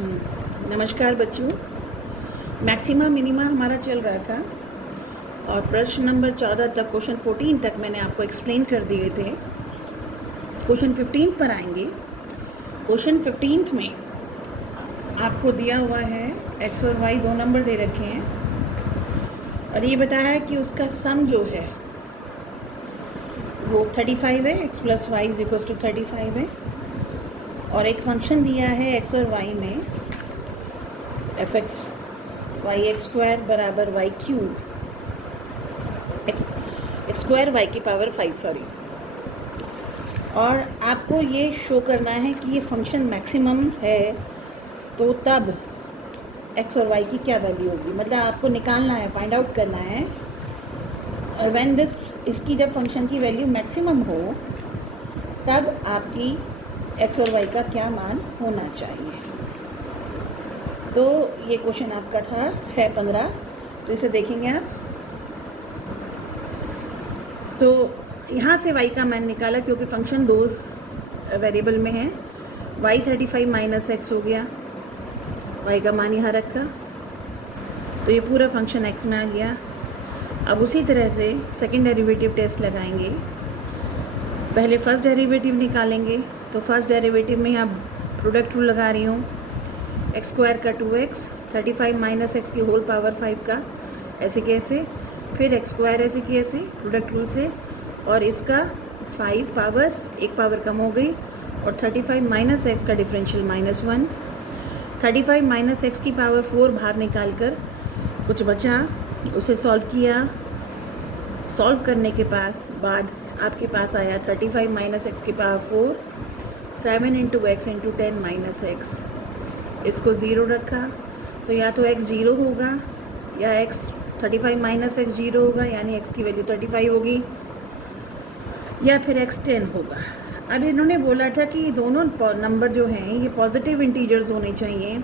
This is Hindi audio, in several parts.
नमस्कार बच्चों। मैक्सिमा मिनिमा हमारा चल रहा था और प्रश्न नंबर 14 तक, क्वेश्चन 14 तक मैंने आपको एक्सप्लेन कर दिए थे। क्वेश्चन 15 पर आएंगे। क्वेश्चन 15 में आपको दिया हुआ है एक्स और वाई दो नंबर दे रखे हैं और ये बताया है कि उसका सम जो है वो 35 है, x plus y is equals to 35 है। और एक फंक्शन दिया है एक्स और वाई में f x y x square बराबर y cube x square y की पावर 5 सॉरी। और आपको ये शो करना है कि ये फंक्शन मैक्सिमम है तो तब एक्स और वाई की क्या वैल्यू होगी, मतलब आपको निकालना है, फाइंड आउट करना है व्हेन दिस, इसकी जब फंक्शन की वैल्यू मैक्सिमम हो तब आपकी एक्स और वाई का क्या मान होना चाहिए। तो ये क्वेश्चन आपका है 15, तो इसे देखेंगे आप। तो यहाँ से y का मान निकाला क्योंकि फंक्शन दो वेरिएबल में है। y 35 माइनस एक्स हो गया, y का मान यहाँ रखा तो ये पूरा फंक्शन x में आ गया। अब उसी तरह से सेकंड डेरिवेटिव टेस्ट लगाएंगे। पहले फर्स्ट डेरिवेटिव निकालेंगे, तो फर्स्ट डेरिवेटिव में यहाँ प्रोडक्ट रूल लगा रही हूँ, एक्स स्क्वायर का 2x, 35 माइनस एक्स की होल पावर 5 का ऐसे कैसे, फिर एक्स स्क्वायर ऐसे की ऐसे प्रोडक्ट रूल से, और इसका 5 पावर एक पावर कम हो गई, और 35 माइनस एक्स का डिफरेंशियल -1, 35 माइनस एक्स की पावर 4 बाहर निकाल कर कुछ बचा, उसे सॉल्व किया। सॉल्व करने के बाद आपके पास आया 35 माइनस एक्स की power 4, 7 into x into 10 minus x. इसको ज़ीरो रखा तो या तो x 0 होगा या x 35 माइनस एक्स 0 होगा, यानी x की वैल्यू 35 होगी, या फिर x 10 होगा। अब इन्होंने बोला था कि दोनों नंबर जो हैं ये पॉजिटिव इंटीजर्स होने चाहिए,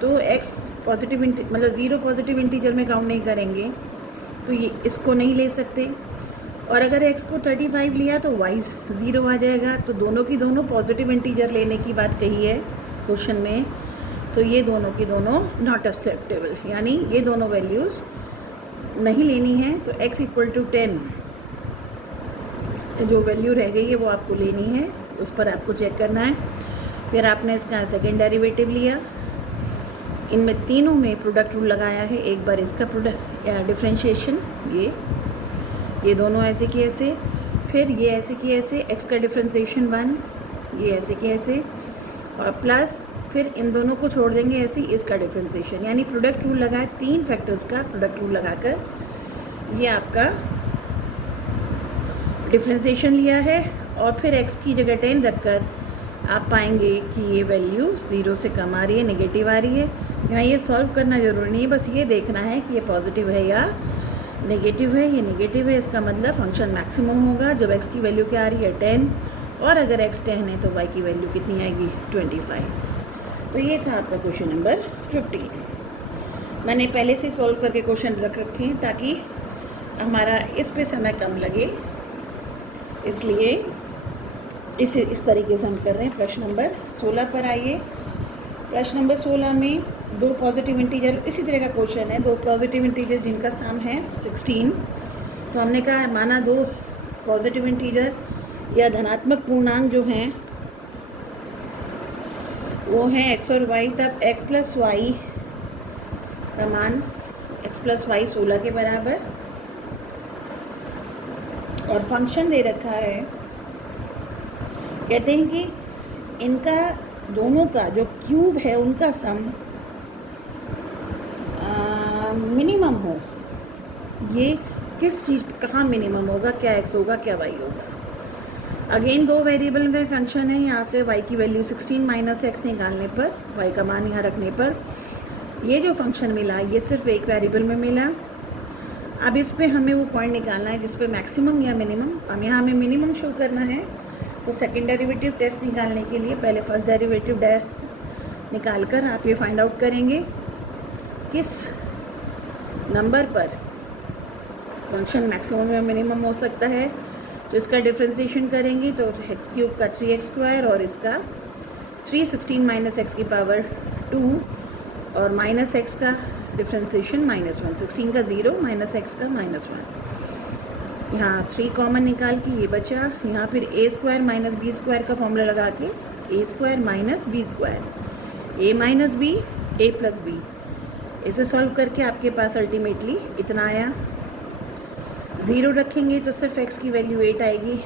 तो x पॉजिटिव मतलब 0 पॉजिटिव इंटीजर में काउंट नहीं करेंगे, तो ये इसको नहीं ले सकते। और अगर x को 35 लिया तो y 0 आ जाएगा, तो दोनों की दोनों पॉजिटिव इंटीजर लेने की बात कही है क्वेश्चन में, तो ये दोनों की दोनों नॉट एक्सेप्टेबल, यानी ये दोनों वैल्यूज़ नहीं लेनी है। तो x इक्वल टू 10 जो वैल्यू रह गई है वो आपको लेनी है, उस पर आपको चेक करना है। फिर आपने इसका सेकेंड डेरिवेटिव लिया, इनमें तीनों में प्रोडक्ट रूल लगाया है। एक बार इसका प्रोडक्ट डिफ्रेंशिएशन, ये दोनों ऐसे की ऐसे, फिर ये ऐसे की ऐसे, x का डिफ्रेंशिएशन 1, ये ऐसे की ऐसे, और प्लस फिर इन दोनों को छोड़ देंगे ऐसे ही इसका डिफ्रेंशिएशन, यानी प्रोडक्ट रूल लगाए, 3 फैक्टर्स का प्रोडक्ट रूल लगाकर ये आपका डिफ्रेंशिएशन लिया है। और फिर x की जगह 10 रखकर आप पाएंगे कि ये वैल्यू 0 से कम आ रही है, नेगेटिव आ रही है। यहाँ ये सॉल्व करना ज़रूरी नहीं है, बस ये देखना है कि ये पॉजिटिव है या नेगेटिव है। ये नेगेटिव है, इसका मतलब फंक्शन मैक्सिमम होगा जब x की वैल्यू क्या आ रही है 10, और अगर x 10 है तो y की वैल्यू कितनी आएगी 25। तो ये था आपका क्वेश्चन नंबर 15। मैंने पहले से सॉल्व करके क्वेश्चन रख रखे हैं ताकि हमारा इस पे समय कम लगे, इसलिए इस तरीके से हम कर रहे हैं। प्रश्न नंबर 16 पर आइए। प्रश्न नंबर 16 में दो पॉजिटिव इंटीजर, इसी तरह का क्वेश्चन है, दो पॉजिटिव इंटीजर जिनका सम है 16। तो हमने कहा माना दो पॉजिटिव इंटीजर या धनात्मक पूर्णांक जो हैं वो हैं x और y, तब x प्लस वाई का मान x प्लस वाई 16 के बराबर, और फंक्शन दे रखा है, कहते हैं कि इनका दोनों का जो क्यूब है उनका सम मिनिमम हो। ये किस चीज़ कहाँ मिनिमम होगा, क्या x होगा क्या y होगा। अगेन दो वेरिएबल में फंक्शन है, यहाँ से y की वैल्यू 16 माइनस एक्स निकालने पर, y का मान यहाँ रखने पर ये जो फंक्शन मिला ये सिर्फ एक वेरिएबल में मिला। अब इस पर हमें वो पॉइंट निकालना है जिस पे मैक्सिमम या मिनिमम, अब यहाँ हमें मिनिमम शो करना है। तो सेकेंड डेरिवेटिव टेस्ट निकालने के लिए पहले फर्स्ट डेरिवेटिव निकाल कर आप ये फाइंड आउट करेंगे किस नंबर पर फंक्शन मैक्सिमम या मिनिमम हो सकता है। तो इसका डिफ्रेंशिएशन करेंगे तो एक्स क्यूब का 3x स्क्वायर और इसका 316 माइनस एक्स की पावर 2 और माइनस एक्स का डिफ्रेंसिएशन -1, 16 का 0 माइनस एक्स का -1। यहाँ 3 कॉमन निकाल के ये बचा। यहाँ फिर a square minus b square का फॉर्मूला लगा के a square minus b square, a minus b a plus b, इसे सॉल्व करके आपके पास अल्टीमेटली इतना आया। 0 रखेंगे तो सिर्फ x की वैल्यू 8 आएगी।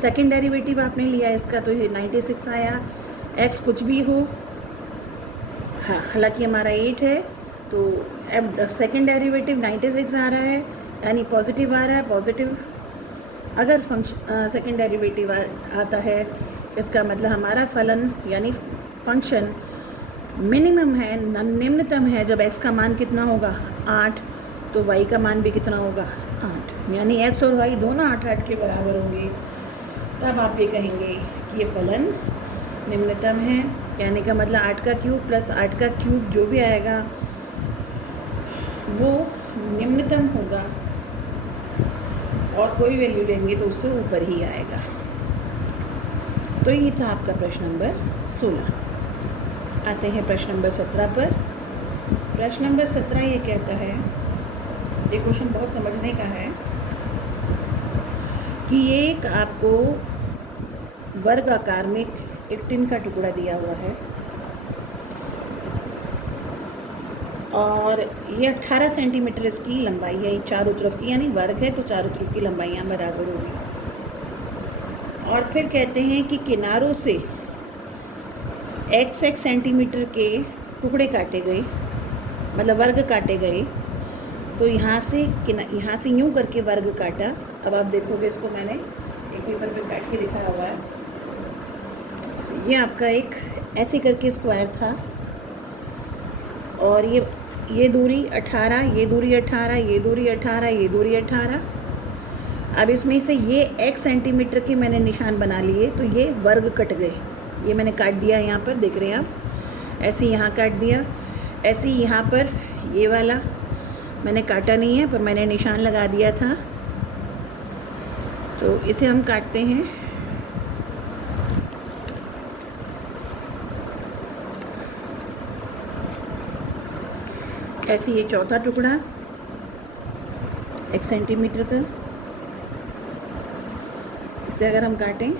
सेकेंड डेरिवेटिव आपने लिया इसका तो ये 96 आया। x कुछ भी हो, हाँ हालांकि हमारा 8 है तो सेकेंड डेरिवेटिव 96 आ रहा है, यानी पॉजिटिव आ रहा है। पॉजिटिव अगर फंक्शन सेकेंड डेरिवेटिव आता है, इसका मतलब हमारा फलन यानी फंक्शन मिनिमम है, निम्नतम है। जब x का मान कितना होगा 8, तो y का मान भी कितना होगा 8, यानी x और y दोनों 8 के बराबर होंगे। तब आप ये कहेंगे कि ये फलन निम्नतम है, यानी का मतलब 8 का क्यूब प्लस 8 का क्यूब जो भी आएगा वो निम्नतम होगा, और कोई वैल्यू लेंगे तो उससे ऊपर ही आएगा। तो ये था आपका प्रश्न नंबर 16। आते हैं प्रश्न नंबर 17 पर। प्रश्न नंबर 17 ये कहता है, ये क्वेश्चन बहुत समझने का है कि एक आपको वर्ग आकार में एक टिन का टुकड़ा दिया हुआ है और ये 18 सेंटीमीटर इसकी लंबाई है, ये चारों तरफ की, यानी वर्ग है तो चारों तरफ की लंबाइयाँ बराबर होगी। और फिर कहते हैं कि किनारों से x सेंटीमीटर के टुकड़े काटे गए, मतलब वर्ग काटे गए। तो यहाँ से यूँ करके वर्ग काटा। अब आप देखोगे इसको मैंने एक पेपर पे काट के दिखाया हुआ है। ये आपका एक ऐसे करके स्क्वायर था और ये दूरी 18, ये दूरी 18, ये दूरी 18, ये दूरी 18। अब इसमें से ये x सेंटीमीटर के मैंने निशान बना लिए, तो ये वर्ग कट गए। ये मैंने काट दिया, यहाँ पर देख रहे हैं आप, ऐसे यहाँ काट दिया। ऐसे ही यहाँ पर ये वाला मैंने काटा नहीं है, पर मैंने निशान लगा दिया था। तो इसे हम काटते हैं। ऐसे ये चौथा टुकड़ा 1 सेंटीमीटर का, इसे अगर हम काटें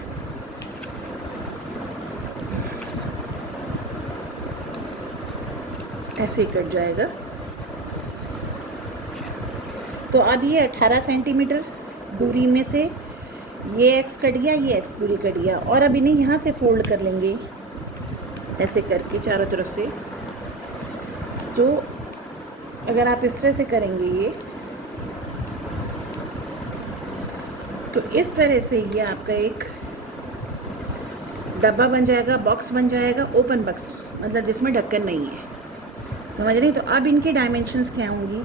ऐसे ही कट जाएगा। तो अब ये 18 सेंटीमीटर दूरी में से ये x कट गया, ये x दूरी कट गया। और अब इन्हें यहाँ से फोल्ड कर लेंगे ऐसे करके चारों तरफ से। तो अगर आप इस तरह से करेंगे ये, तो इस तरह से ये आपका एक डब्बा बन जाएगा, बॉक्स बन जाएगा, ओपन बॉक्स, मतलब जिसमें ढक्कन नहीं है। समझ रही? तो अब इनके डायमेंशंस क्या होंगी?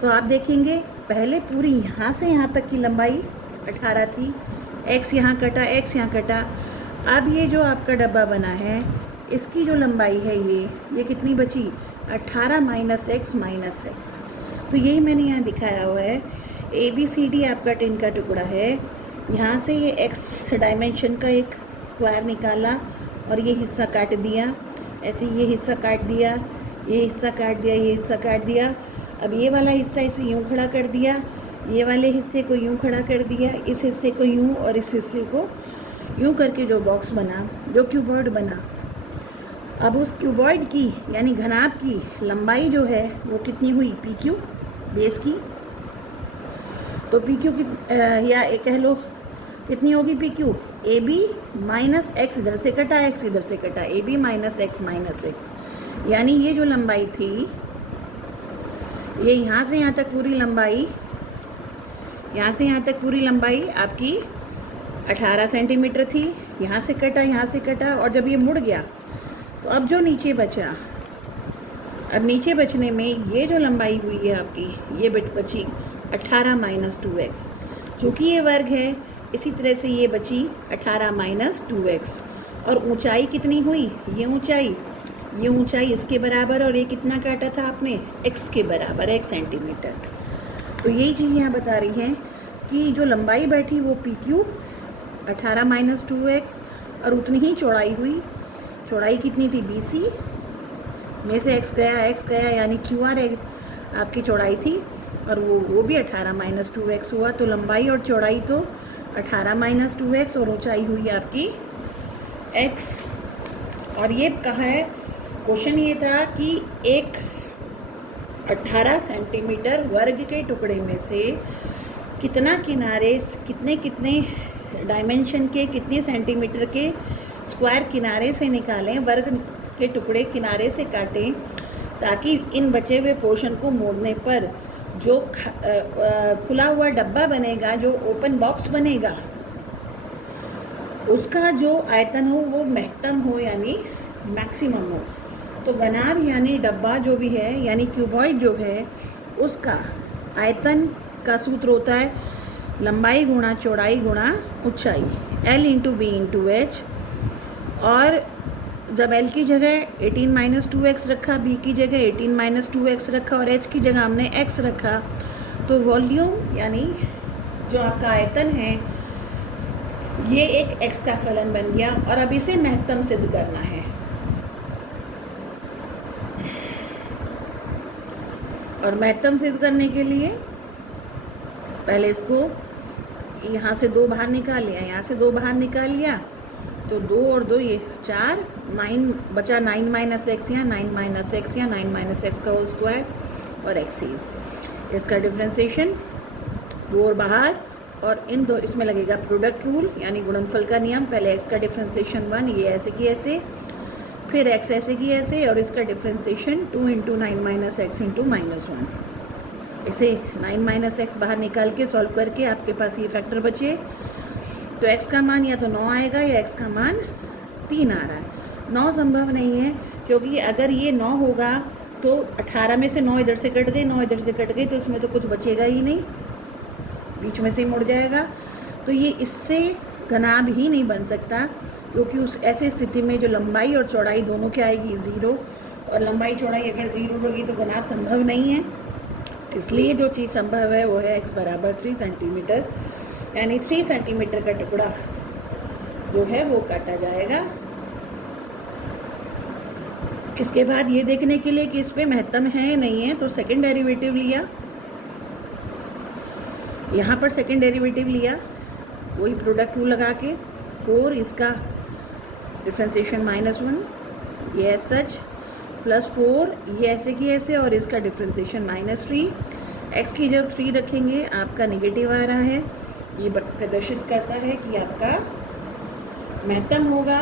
तो आप देखेंगे पहले पूरी यहाँ से यहाँ तक की लंबाई 18 थी, x यहाँ कटा, x यहाँ कटा। अब ये जो आपका डब्बा बना है, इसकी जो लंबाई है ये कितनी बची? 18 माइनस एक्स माइनस एक्स। तो यही मैंने यहाँ दिखाया हुआ है। ABCD आपका टिन का टुकड़ा है। यहाँ से ये x डायमेंशन का एक स्क्वायर निकाला और ये हिस्सा काट दिया। ऐसे ये हिस्सा काट दिया, ये हिस्सा काट दिया, ये हिस्सा काट दिया। अब ये वाला हिस्सा इसे यूँ खड़ा कर दिया, ये वाले हिस्से को यूँ खड़ा कर दिया, इस हिस्से को यूँ और इस हिस्से को यूँ करके जो बॉक्स बना, जो क्यूबॉइड बना। अब उस क्यूबॉइड की यानी घनाभ की लंबाई जो है वो कितनी हुई? PQ बेस की। तो PQ या कह लो कितनी होगी PQ? AB माइनस एक्स, इधर से कटा x, इधर से कटा, AB minus x minus x. यानी ये जो लंबाई थी, ये यहाँ से यहाँ तक पूरी लंबाई, यहाँ से यहाँ तक पूरी लंबाई आपकी 18 सेंटीमीटर थी। यहाँ से कटा, यहाँ से कटा, और जब ये मुड़ गया तो अब जो नीचे बचा, अब नीचे बचने में ये जो लंबाई हुई है आपकी, ये बची 18 माइनस 2x। चूँकि ये वर्ग है, इसी तरह से ये बची 18 माइनस 2x। और ऊंचाई कितनी हुई? ये ऊंचाई इसके बराबर, और ये कितना काटा था आपने? x के बराबर, 1 सेंटीमीटर। तो यही चीज़ यहाँ बता रही है कि जो लंबाई बैठी वो PQ 18 माइनस 2x, और उतनी ही चौड़ाई हुई। चौड़ाई कितनी थी BC में से x गया यानी QR आपकी चौड़ाई थी और वो भी 18 - 2x हुआ। तो लंबाई और चौड़ाई तो 18 - 2x और ऊंचाई हुई आपकी x। और ये कहा है, क्वेश्चन ये था कि एक 18 सेंटीमीटर वर्ग के टुकड़े में से कितना किनारे कितने डायमेंशन के कितने सेंटीमीटर के स्क्वायर किनारे से निकालें, वर्ग के टुकड़े किनारे से काटें, ताकि इन बचे हुए पोर्शन को मोड़ने पर जो खुला हुआ डब्बा बनेगा, जो ओपन बॉक्स बनेगा, उसका जो आयतन हो वो महत्तम हो यानी मैक्सिमम हो। तो घनाभ यानी डब्बा जो भी है यानी क्यूबॉइड जो है, उसका आयतन का सूत्र होता है लंबाई गुणा चौड़ाई गुणा ऊंचाई, L × B × H। और जब L की जगह 18 - 2x रखा, B की जगह 18 - 2x रखा और H की जगह हमने x रखा, तो वॉल्यूम यानी जो आपका आयतन है ये एक x का फलन बन गया। और अब इसे महत्तम सिद्ध करना है। और महत्तम सिद्ध करने के लिए पहले इसको यहाँ से 2 बाहर निकाल लिया, यहाँ से 2 बाहर निकाल लिया, तो 2 और 2 ये 4, 9 बचा, 9 - x या 9 - x या 9 - x का होल स्क्वायर और x ही। इसका डिफ्रेंसिएशन 4 बाहर और इन दो इसमें लगेगा प्रोडक्ट रूल यानी गुणनफल का नियम। पहले x का डिफ्रेंसिएशन 1, ये ऐसे की ऐसे, फिर x ऐसे की ऐसे और इसका डिफ्रेंसिएशन 2 × 9 - x × -1। इसे 9 - x बाहर निकाल के सॉल्व करके आपके पास ये फैक्टर बचे, तो x का मान या तो 9 आएगा या x का मान 3 आ रहा है। 9 संभव नहीं है, क्योंकि अगर ये 9 होगा तो 18 में से 9 इधर से कट गई, 9 इधर से कट गई, तो इसमें तो कुछ बचेगा ही नहीं, बीच में से मुड़ जाएगा। तो ये इससे घनाभ ही नहीं बन सकता, क्योंकि उस ऐसी स्थिति में जो लंबाई और चौड़ाई दोनों क्या आएगी 0, और लंबाई चौड़ाई अगर 0 होगी तो घनाभ संभव नहीं है। इसलिए जो चीज़ संभव है वो है x = 3 सेंटीमीटर, यानी 3 सेंटीमीटर का टुकड़ा जो है वो काटा जाएगा। इसके बाद ये देखने के लिए कि इस पे महत्तम है या नहीं है, तो सेकंड डेरिवेटिव लिया, यहाँ पर सेकंड डेरिवेटिव लिया, वही प्रोडक्ट रूल लगा के 4 इसका डिफ्रेंसिएशन -1 ये सच +4 ये ऐसे की ऐसे और इसका डिफ्रेंसिएशन -3। x की जब 3 रखेंगे आपका नेगेटिव आ रहा है, ये प्रदर्शित करता है कि आपका महत्तम होगा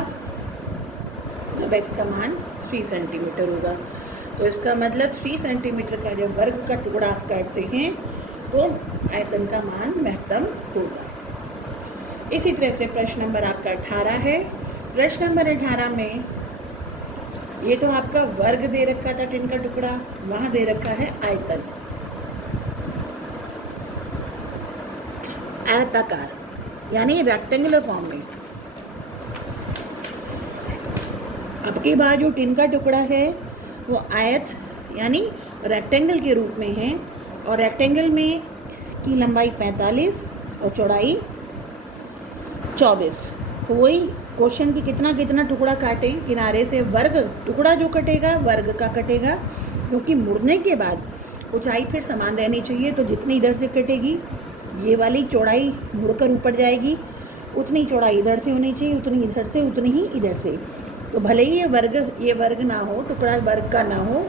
जब x का मान 3 सेंटीमीटर होगा। तो इसका मतलब 3 सेंटीमीटर का जब वर्ग का टुकड़ा आप काटते हैं तो आयतन का मान महत्तम होगा। इसी तरह से प्रश्न नंबर आपका 18 है। प्रश्न नंबर 18 में ये तो आपका वर्ग दे रखा था टिन का टुकड़ा, वहाँ दे रखा है आयतन आयताकार यानी रेक्टेंगुलर फॉर्म में। अब की बार जो टिन का टुकड़ा है वो आयत यानी रेक्टेंगल के रूप में है, और रेक्टेंगल में की लंबाई 45 और चौड़ाई 24। तो वही क्वेश्चन की कितना टुकड़ा काटें किनारे से, वर्ग टुकड़ा जो कटेगा वर्ग का कटेगा, क्योंकि मुड़ने के बाद ऊंचाई फिर समान रहनी चाहिए। तो जितनी इधर से कटेगी ये वाली चौड़ाई मुड़कर ऊपर जाएगी, उतनी चौड़ाई इधर से होनी चाहिए, उतनी इधर से, उतनी ही इधर से। तो भले ही ये वर्ग ना हो, टुकड़ा वर्ग का ना हो,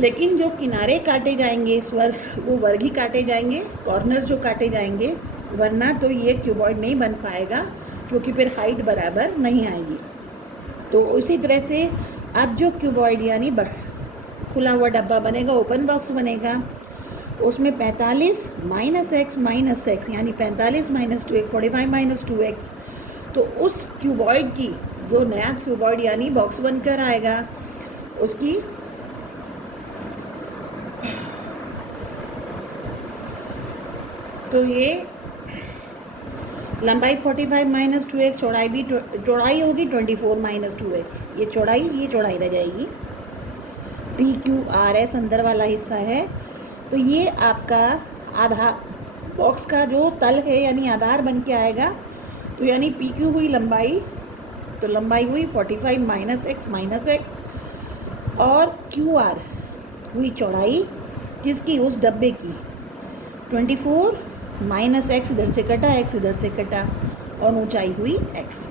लेकिन जो किनारे काटे जाएंगे वो वर्ग ही काटे जाएंगे, कॉर्नर्स जो काटे जाएंगे, वरना तो ये क्यूबॉइड नहीं बन पाएगा, क्योंकि फिर हाइट बराबर नहीं आएगी। तो उसी तरह से अब जो क्यूबॉइड यानी खुला हुआ डब्बा बनेगा, ओपन बॉक्स बनेगा, उसमें 45 - x यानी 45 - 2 45 - 2x। तो उस क्यूबॉइड की जो नया क्यूबॉइड यानी बॉक्स बनकर आएगा उसकी तो ये लंबाई 45 - 2x, चौड़ाई होगी 24 - 2x। ये चौड़ाई रह जाएगी। PQRS अंदर वाला हिस्सा है। तो ये आपका आधार बॉक्स का जो तल है यानी आधार बन के आएगा। तो यानी PQ हुई लंबाई तो लंबाई हुई 45 माइनस एक्स और क्यू आर हुई चौड़ाई किसकी, उस डब्बे की। 24 माइनस एक्स इधर से कटा, एक्स इधर से कटा और ऊंचाई हुई एक्स।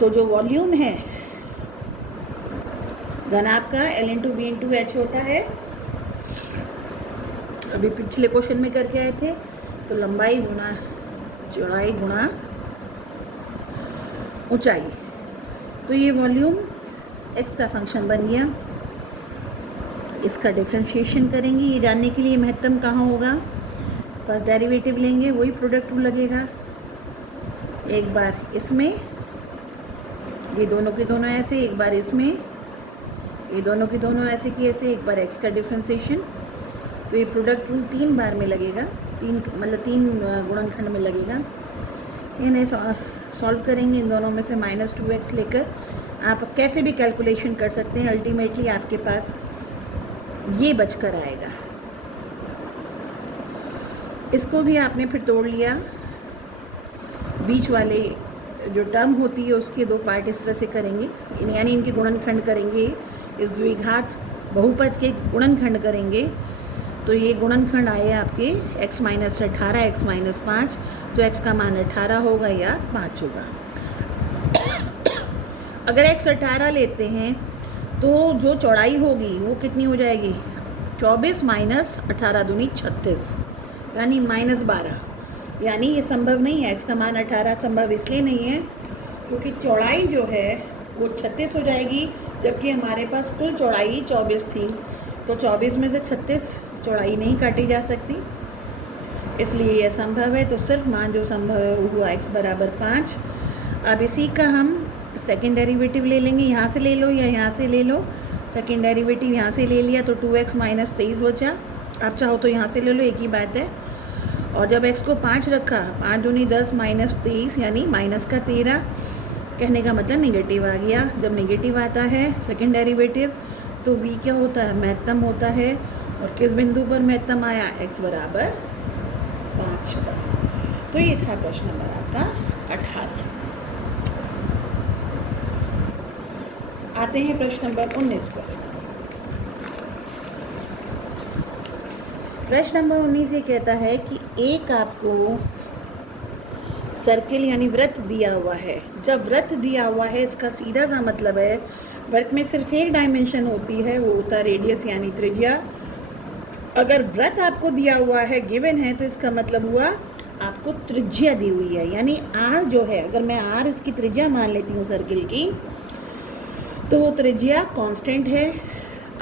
तो जो वॉल्यूम है घन आपका L into b into h होता है। अभी पिछले क्वेश्चन में करके आए थे, तो लंबाई गुना चौड़ाई गुना ऊंचाई। तो ये वॉल्यूम एक्स का फंक्शन बन गया। इसका डिफ्रेंशिएशन करेंगे, ये जानने के लिए महत्तम कहाँ होगा। फर्स्ट डेरिवेटिव लेंगे, वही प्रोडक्ट रूल लगेगा। एक बार इसमें, ये दोनों के दोनों ऐसे, एक बार इसमें, ये दोनों के दोनों ऐसे की ऐसे, एक बार एक्स का डिफ्रेंशिएशन। तो ये प्रोडक्ट रूल 3 बार में लगेगा, 3 गुणनखंड में लगेगा। इन्हें सॉल्व करेंगे, इन दोनों में से -2x लेकर आप कैसे भी कैलकुलेशन कर सकते हैं। अल्टीमेटली आपके पास ये बचकर आएगा। इसको भी आपने फिर तोड़ लिया, बीच वाले जो टर्म होती है उसके 2 पार्ट इस तरह से करेंगे, यानी इनके गुणनखंड करेंगे। इस द्विघात बहुपद के गुणनखंड करेंगे, तो ये गुणनखंड आए आपके x माइनस 18 x माइनस 5, तो x का मान 18 होगा या 5 होगा। अगर x 18 लेते हैं तो जो चौड़ाई होगी वो कितनी हो जाएगी, 24 माइनस 18 दूनी 36, यानी -12। यानी ये संभव नहीं है, x का मान 18 संभव इसलिए नहीं है क्योंकि चौड़ाई जो है वो 36 हो जाएगी, जबकि हमारे पास कुल चौड़ाई 24 थी। तो 24 में से 36 चौड़ाई नहीं काटी जा सकती, इसलिए यह संभव है। तो सिर्फ मान जो संभव है वो हुआ x बराबर 5। अब इसी का हम सेकेंड डेरिवेटिव ले लेंगे, यहाँ से ले लो या यहाँ से ले लो। सेकेंड डेरिवेटिव यहाँ से ले लिया तो 2x माइनस 23 बचा। आप चाहो तो यहाँ से ले लो, एक ही बात है। और जब x को 5 रखा, 5 दूनी 10 माइनस 23 यानी माइनस का 13, कहने का मतलब नेगेटिव आ गया। जब नेगेटिव आता है सेकेंड डेरिवेटिव तो v क्या होता है, महत्तम होता है। और किस बिंदु पर महत्तम आया, x बराबर 5 पर। तो ये था प्रश्न नंबर आपका 18। आते हैं प्रश्न नंबर 19 पर। प्रश्न नंबर 19 ये कहता है कि एक आपको सर्किल यानी वृत्त दिया हुआ है। जब वृत्त दिया हुआ है इसका सीधा सा मतलब है वृत्त में सिर्फ एक डायमेंशन होती है, वो होता है रेडियस यानी त्रिज्या। अगर वृत्त आपको दिया हुआ है, गिवन है, तो इसका मतलब हुआ आपको त्रिज्या दी हुई है। यानी r जो है, अगर मैं r इसकी त्रिज्या मान लेती हूँ सर्किल की, तो वो त्रिज्या कांस्टेंट है,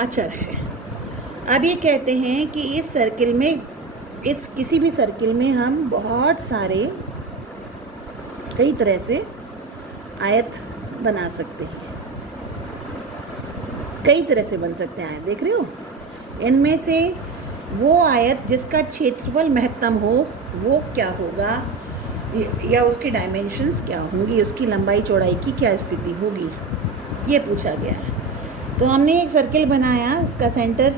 अचर है। अब ये कहते हैं कि इस सर्किल में, इस किसी भी सर्किल में हम बहुत सारे कई तरह से आयत बना सकते हैं, कई तरह से बन सकते हैं आयत। देख रहे हो, इनमें से वो आयत जिसका क्षेत्रफल महत्तम हो वो क्या होगा, या उसके डायमेंशंस क्या होंगी, उसकी लंबाई चौड़ाई की क्या स्थिति होगी, ये पूछा गया है। तो हमने एक सर्किल बनाया, इसका सेंटर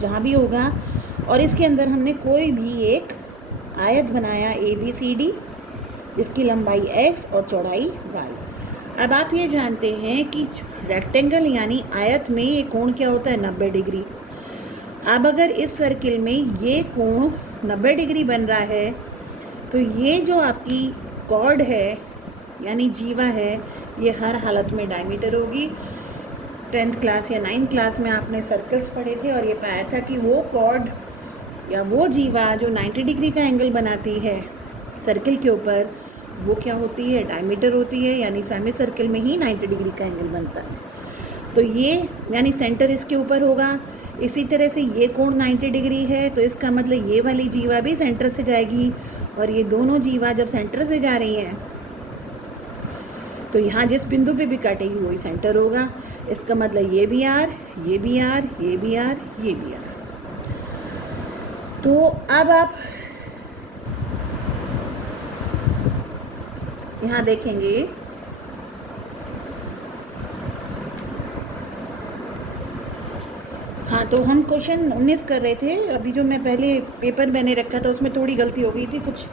जहाँ भी होगा, और इसके अंदर हमने कोई भी एक आयत बनाया ABCD, जिसकी लंबाई x और चौड़ाई y। अब आप ये जानते हैं कि रेक्टेंगल यानी आयत में ये कोण क्या होता है, 90 डिग्री। अब अगर इस सर्किल में ये कोण 90 डिग्री बन रहा है, तो ये जो आपकी कॉर्ड है यानी जीवा है, ये हर हालत में डायमीटर होगी। 10th क्लास या 9th क्लास में आपने सर्कल्स पढ़े थे और ये पाया था कि वो कॉर्ड या वो जीवा जो 90 डिग्री का एंगल बनाती है सर्किल के ऊपर, वो क्या होती है, डायमीटर होती है। यानी सेमी सर्किल में ही 90 डिग्री का एंगल बनता है। तो ये यानी सेंटर इसके ऊपर होगा। इसी तरह से ये कोण 90 डिग्री है, तो इसका मतलब ये वाली जीवा भी सेंटर से जाएगी, और ये दोनों जीवा जब सेंटर से जा रही हैं तो यहाँ जिस बिंदु पे भी काटेगी वही सेंटर होगा। इसका मतलब ये भी आर, ये भी आर, ये भी आर, ये भी आर। तो अब आप यहाँ देखेंगे, हाँ, तो हम क्वेश्चन 19 कर रहे थे। अभी जो मैं पहले पेपर मैंने रखा था उसमें थोड़ी गलती हो गई थी, कुछ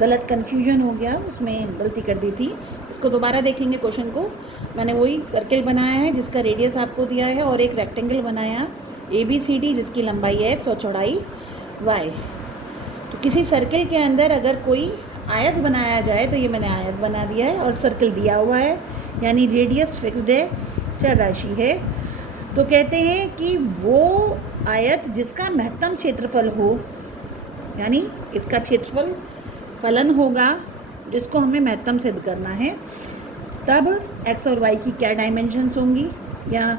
गलत कन्फ्यूजन हो गया, उसमें गलती कर दी थी। इसको दोबारा देखेंगे क्वेश्चन को। मैंने वही सर्किल बनाया है जिसका रेडियस आपको दिया है और एक रेक्टेंगल बनाया ABCD जिसकी लंबाई x और चौड़ाई y। तो किसी सर्किल के अंदर अगर कोई आयत बनाया जाए तो ये मैंने आयत बना दिया है और सर्किल दिया हुआ है, यानी रेडियस फिक्स्ड है, चर राशि है। तो कहते हैं कि वो आयत जिसका महत्तम क्षेत्रफल हो, यानी इसका क्षेत्रफल फलन होगा जिसको हमें महत्तम सिद्ध करना है, तब x और y की क्या डायमेंशंस होंगी या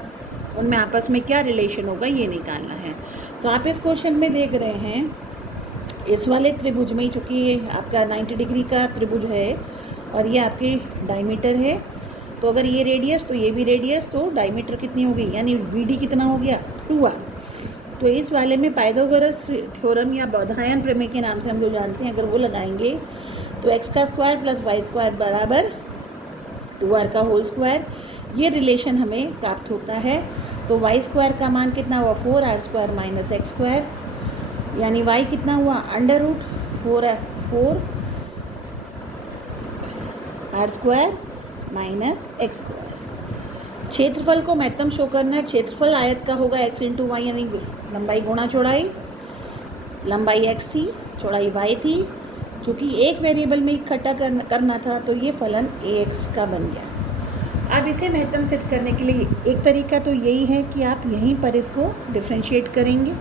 उनमें आपस में क्या रिलेशन होगा ये निकालना है। तो आप इस क्वेश्चन में देख रहे हैं इस वाले त्रिभुज में, चूँकि ये आपका 90 डिग्री का त्रिभुज है और ये आपकी डायमीटर है, तो अगर ये रेडियस तो ये भी रेडियस, तो डायमीटर कितनी होगी, यानी BD कितना हो गया 2R। तो इस वाले में पाइथागोरस थ्योरम या बौधायन प्रमेय के नाम से हम लोग जानते हैं, अगर वो लगाएंगे तो x का स्क्वायर प्लस y स्क्वायर बराबर 2R का होल स्क्वायर, ये रिलेशन हमें प्राप्त होता है। तो y स्क्वायर का मान कितना हुआ 4R square minus x square, यानी y कितना हुआ under root 4R square minus x square. क्षेत्रफल को महत्तम शो करना है। क्षेत्रफल आयत का होगा x इंटू वाई, यानी लंबाई गुणा चौड़ाई। लंबाई x थी, चौड़ाई y थी, चूँकि एक वेरिएबल में इकट्ठा करना था तो ये फलन ax का बन गया। अब इसे महत्तम सिद्ध करने के लिए एक तरीका तो यही है कि आप यहीं पर इसको डिफ्रेंशिएट करेंगे।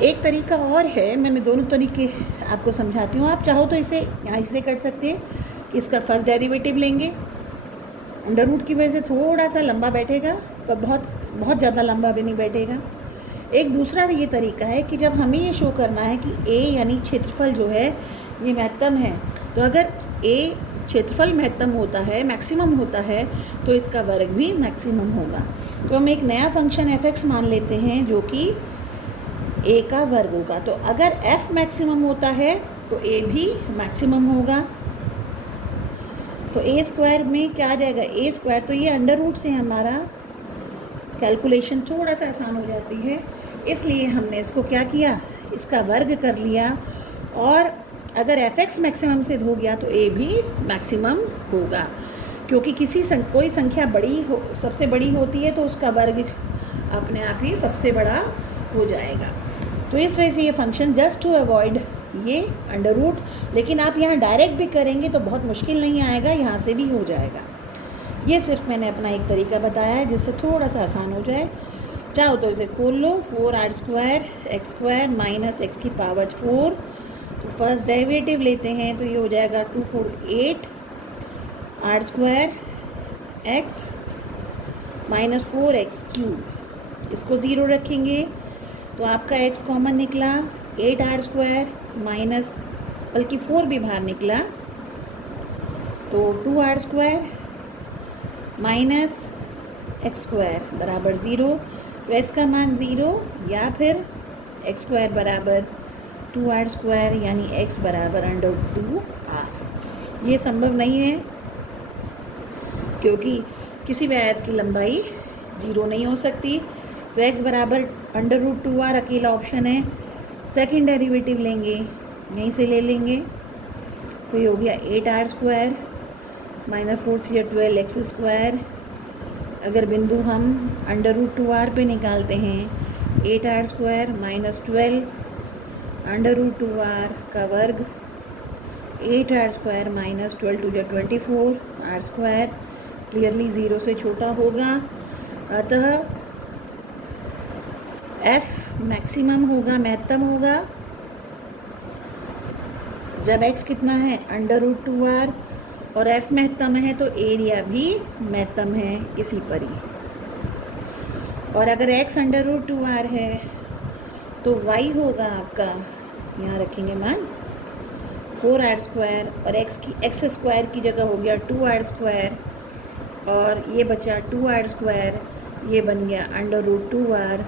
एक तरीका और है, मैंने दोनों तरीके आपको समझाती हूँ। आप चाहो तो इसे यहाँ से कर सकते हैं कि इसका फर्स्ट डेरिवेटिव लेंगे, अंडर रूट की वजह से थोड़ा सा लंबा बैठेगा पर बहुत ज़्यादा लंबा भी नहीं बैठेगा। एक दूसरा ये तरीका है कि जब हमें ये शो करना है कि A यानी क्षेत्रफल जो है ये महत्तम है, तो अगर A क्षेत्रफल महत्तम होता है, मैक्सिमम होता है, तो इसका वर्ग भी मैक्सिमम होगा। तो हम एक नया फंक्शन f(x) मान लेते हैं जो कि A का वर्ग होगा। तो अगर f मैक्सिमम होता है तो A भी मैक्सिमम होगा। तो A स्क्वायर में क्या आ जाएगा A स्क्वायर, तो ये अंडर रूट से हमारा कैलकुलेशन थोड़ा सा आसान हो जाती है, इसलिए हमने इसको क्या किया, इसका वर्ग कर लिया। और अगर f(x) मैक्सिमम सिद्ध हो गया तो A भी मैक्सिमम होगा, क्योंकि कोई संख्या बड़ी हो, सबसे बड़ी होती है तो उसका वर्ग अपने आप ही सबसे बड़ा हो जाएगा। तो इस तरह से ये फंक्शन जस्ट टू अवॉइड ये अंडर रूट, लेकिन आप यहाँ डायरेक्ट भी करेंगे तो बहुत मुश्किल नहीं आएगा, यहाँ से भी हो जाएगा। ये सिर्फ मैंने अपना एक तरीका बताया है जिससे थोड़ा सा आसान हो जाए। चाहो तो इसे खोल लो, 4R square x square minus x की पावर 4। तो फर्स्ट डेरिवेटिव लेते हैं तो ये हो जाएगा 2 4 8 R square x minus 4x cube. इसको ज़ीरो रखेंगे तो आपका x कॉमन निकला, 8R स्क्वायर माइनस, बल्कि 4 भी बाहर निकला, तो 2R square minus x square बराबर 0। तो x का मान 0 या फिर एक्स स्क्वायर बराबर 2R स्क्वायर, यानी x बराबर अंडर 2R। ये संभव नहीं है क्योंकि किसी भी आयत की लंबाई 0 नहीं हो सकती। तो x बराबर अंडर रूट 2R अकेला ऑप्शन है। सेकेंड डेरिवेटिव लेंगे, यहीं से ले लेंगे, तो ये हो गया 8R square minus 4 3 12 x square. अगर बिंदु हम अंडर रूट 2R पे निकालते हैं, 8R square minus 12 under root 2R का वर्ग, 8R square minus 12 2 24 R square clearly 0 से छोटा होगा। अतः f मैक्सिमम होगा, महत्तम होगा, जब x कितना है अंडर रूट 2R और f महत्तम है तो एरिया भी महत्तम है इसी पर ही। और अगर x अंडर रूट 2R है तो y होगा आपका, यहाँ रखेंगे मान 4R स्क्वायर और x स्क्वायर की जगह हो गया 2R स्क्वायर और ये बचा 2R स्क्वायर, ये बन गया अंडर रूट 2R।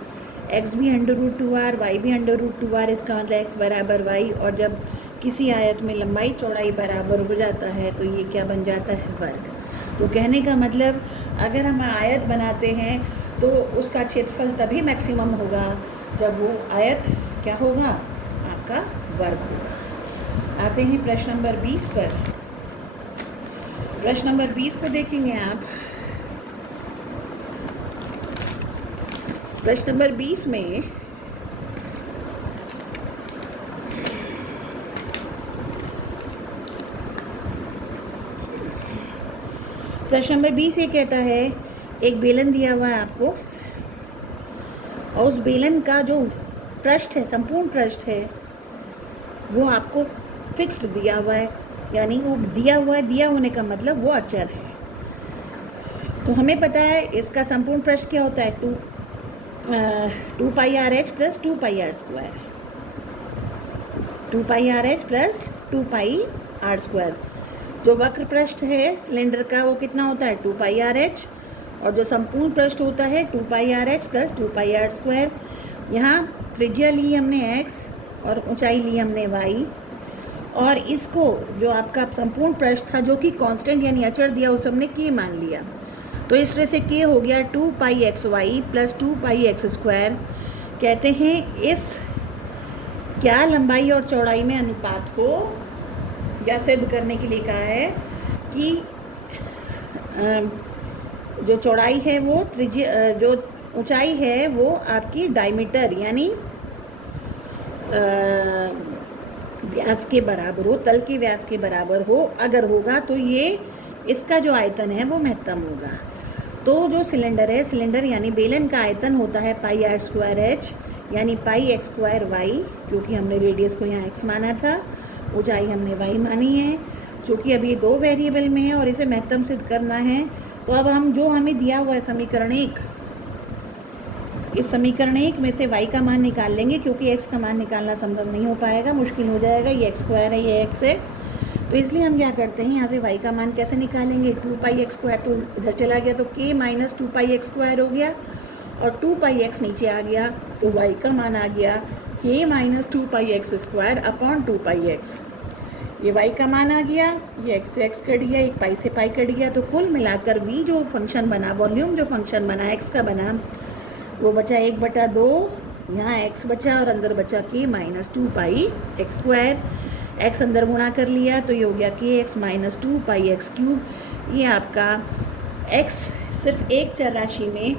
x भी अंडर रूट 2R, y भी अंडर रूट 2R, इसका मतलब x बराबर y। और जब किसी आयत में लंबाई चौड़ाई बराबर हो जाता है तो ये क्या बन जाता है, वर्ग। तो कहने का मतलब अगर हम आयत बनाते हैं तो उसका क्षेत्रफल तभी मैक्सिमम होगा जब वो आयत क्या होगा, आपका वर्ग होगा। आते हैं प्रश्न नंबर 20 पर। प्रश्न नंबर 20 को देखेंगे आप। प्रश्न नंबर 20 में प्रश्न नंबर 20 ये कहता है, एक बेलन दिया हुआ है आपको और उस बेलन का जो पृष्ठ है, संपूर्ण पृष्ठ है, वो आपको फिक्स्ड दिया हुआ है, यानी वो दिया हुआ है, दिया होने का मतलब वो अचर है। तो हमें पता है इसका संपूर्ण पृष्ठ क्या होता है, 2 pi r h plus 2 pi r square, 2 pi r h plus 2 pi r square. जो वक्र पृष्ठ है सिलेंडर का वो कितना होता है, 2 पाई आर एच, और जो संपूर्ण पृष्ठ होता है 2 pi r h plus 2 pi r square. यहाँ त्रिज्या ली हमने x और ऊंचाई ली हमने y, और इसको जो आपका संपूर्ण पृष्ठ था जो कि कांस्टेंट यानी अचर दिया उसे हमने k मान लिया। तो इस तरह से k हो गया 2 पाई एक्स वाई प्लस 2 पाई एक्स स्क्वायर। कहते हैं इस क्या लंबाई और चौड़ाई में अनुपात को या सिद्ध करने के लिए कहा है कि जो चौड़ाई है वो त्रिज्या, जो ऊंचाई है वो आपकी डायमीटर यानी व्यास के बराबर हो, तल के व्यास के बराबर हो। अगर होगा तो ये इसका जो आयतन है वो महत्तम होगा। तो जो सिलेंडर है, सिलेंडर यानी बेलन का आयतन होता है पाई आर स्क्वायर एच यानी पाई एक्स स्क्वायर वाई, क्योंकि हमने रेडियस को यहाँ एक्स माना था, ऊंचाई हमने वाई मानी है। चूँकि अभी 2 वेरिएबल में है और इसे महत्तम सिद्ध करना है, तो अब हम जो हमें दिया हुआ है समीकरण 1, इस समीकरण 1 में से y का मान निकाल लेंगे, क्योंकि x का मान निकालना संभव नहीं हो पाएगा, मुश्किल हो जाएगा। ये एक्स स्क्वायर है, ये x है, तो इसलिए हम क्या करते हैं, यहाँ से y का मान कैसे निकालेंगे, 2 पाई एक्स स्क्वायर तो इधर चला गया तो k माइनस 2 पाई एक्स स्क्वायर हो गया, और 2 पाई एक्स नीचे आ गया तो y का मान आ गया k माइनस 2 पाई एक्स स्क्वायर अपॉन 2 पाई एक्स। ये y का मान आ गया, ये x से x कट गया, एक पाई से पाई कट गया, तो कुल मिलाकर v जो फंक्शन बना, वॉल्यूम जो फंक्शन बना x का बना, वो बचा 1/2, यहाँ x बचा और अंदर बचा k माइनस 2 पाई एक्स स्क्वायर। x अंदर गुणा कर लिया तो ये हो गया k x माइनस 2 पाई एक्स क्यूब। ये आपका x सिर्फ एक चर राशि में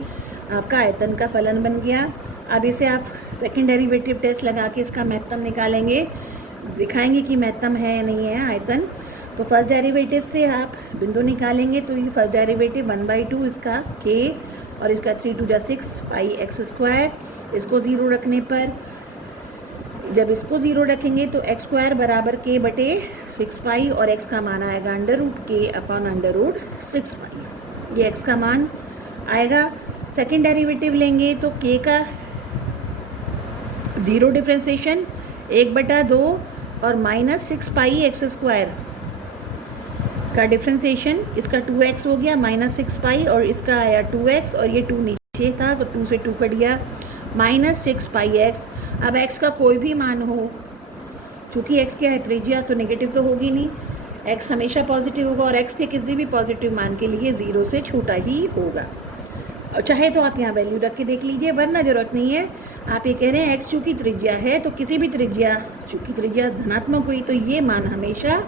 आपका आयतन का फलन बन गया। अब इसे आप सेकंड डेरिवेटिव टेस्ट लगा के इसका महत्तम निकालेंगे, दिखाएंगे कि महत्तम है या नहीं है आयतन। तो फर्स्ट डेरिवेटिव से आप बिंदु निकालेंगे, तो ये फर्स्ट डेरिवेटिव 1/2 इसका k और इसका 3 2 6 पाई एक्स स्क्वायर। इसको 0 रखने पर, जब इसको 0 रखेंगे तो एक्स स्क्वायर बराबर k बटे 6 पाई और x का मान आएगा √k अपॉन √6 पाई। ये x का मान आएगा। सेकेंड डेरिवेटिव लेंगे तो k का 0 डिफ्रेंसिएशन 1/2 और माइनस 6 पाई एक्स स्क्वायर का डिफ्रेंसिएशन, इसका 2x हो गया माइनस 6 पाई और इसका आया 2x और ये 2 नीचे था तो 2 से 2 कट गया माइनस 6 पाई x। अब x का कोई भी मान हो, चूँकि x क्या है त्रिज्या, तो नेगेटिव तो होगी नहीं, x हमेशा पॉजिटिव होगा और x के किसी भी पॉजिटिव मान के लिए 0 से छोटा ही होगा। और चाहे तो आप यहाँ वैल्यू रख के देख लीजिए, वरना ज़रूरत नहीं है। आप ये कह रहे हैं x चूँकि त्रिज्या है तो किसी भी त्रिज्या, चूँकि त्रिज्या धनात्मक हुई तो ये मान हमेशा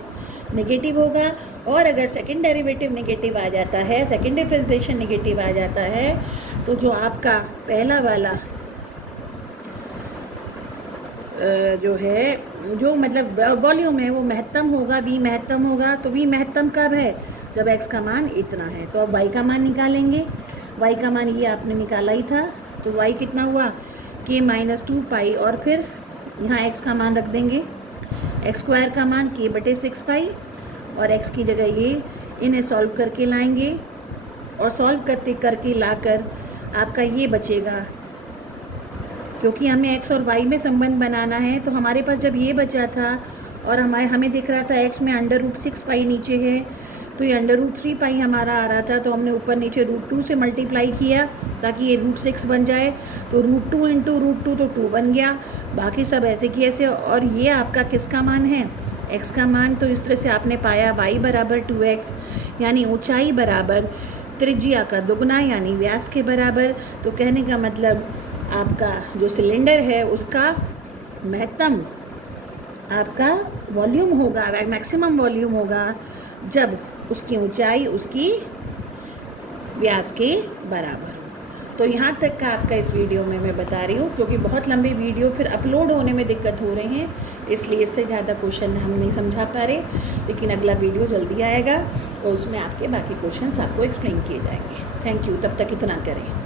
नेगेटिव होगा। और अगर सेकंड डेरिवेटिव नेगेटिव आ जाता है, सेकंड डिफरेंशिएशन नेगेटिव आ जाता है, तो जो आपका पहला वाला जो है, जो मतलब वॉल्यूम है वो महत्तम होगा, v महत्तम होगा। तो v महत्तम कब है, जब x का मान इतना है। तो अब y का मान निकालेंगे, y का मान ये आपने निकाला ही था, तो y कितना हुआ k माइनस 2 पाई और फिर यहाँ x का मान रख देंगे, एक्स स्क्वायर का मान k बटे 6 पाई और x की जगह ये, इन्हें सॉल्व करके लाएंगे और सॉल्व करके लाकर आपका ये बचेगा, क्योंकि हमें x और y में संबंध बनाना है। तो हमारे पास जब ये बचा था और हमें दिख रहा था x में √6 पाई नीचे है, तो ये √3 पाई हमारा आ रहा था, तो हमने ऊपर नीचे √2 से मल्टीप्लाई किया ताकि ये √6 बन जाए। तो √2 इंटू √2 तो 2 बन गया, बाकी सब ऐसे की ऐसे। और ये आपका किसका मान है, x का मान। तो इस तरह से आपने पाया y बराबर 2x, यानी ऊंचाई बराबर त्रिज्या का दुगना यानी व्यास के बराबर। तो कहने का मतलब आपका जो सिलेंडर है उसका महत्तम आपका वॉल्यूम होगा, मैक्सिमम वॉल्यूम होगा जब उसकी ऊंचाई उसकी व्यास के बराबर हो। तो यहाँ तक का आपका इस वीडियो में मैं बता रही हूँ, क्योंकि बहुत लंबे वीडियो फिर अपलोड होने में दिक्कत हो रही हैं, इसलिए इससे ज़्यादा क्वेश्चन हम नहीं समझा पा रहे। लेकिन अगला वीडियो जल्दी आएगा और उसमें आपके बाकी क्वेश्चंस आपको एक्सप्लेन किए जाएंगे। थैंक यू, तब तक इतना करें।